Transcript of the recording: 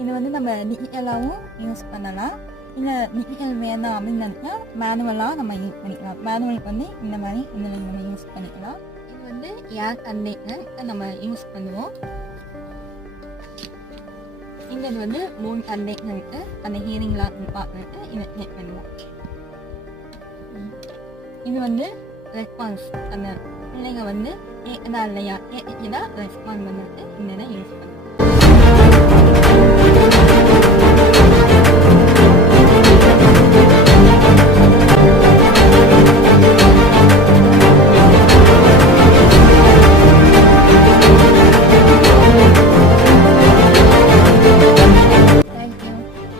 இது வந்து நம்ம டிஜிட்டலாகவும் யூஸ் பண்ணலாம். இந்த டிஜிட்டல் வேணும் அப்படின்னா மேனுவலாக நம்ம யூஸ் பண்ணிக்கலாம். மேனுவலுக்கு வந்து இந்த மாதிரி நம்ம யூஸ் பண்ணிக்கலாம். இது வந்து ஏர் கண்டெய்னர் நம்ம யூஸ் பண்ணுவோம். இங்கே வந்து 3 கண்டெய்னருக்கு அந்த ஹியரிங்லாம் பார்த்துட்டு இதை செக் பண்ணுவோம். இது வந்து ரெஸ்பான்ஸ், அந்த பிள்ளைங்க வந்து கேட்குதா இல்லையா, கேட்டுச்சுன்னா ரெஸ்பாண்ட் பண்ணிட்டு இந்த யூஸ் பண்ணுவோம்.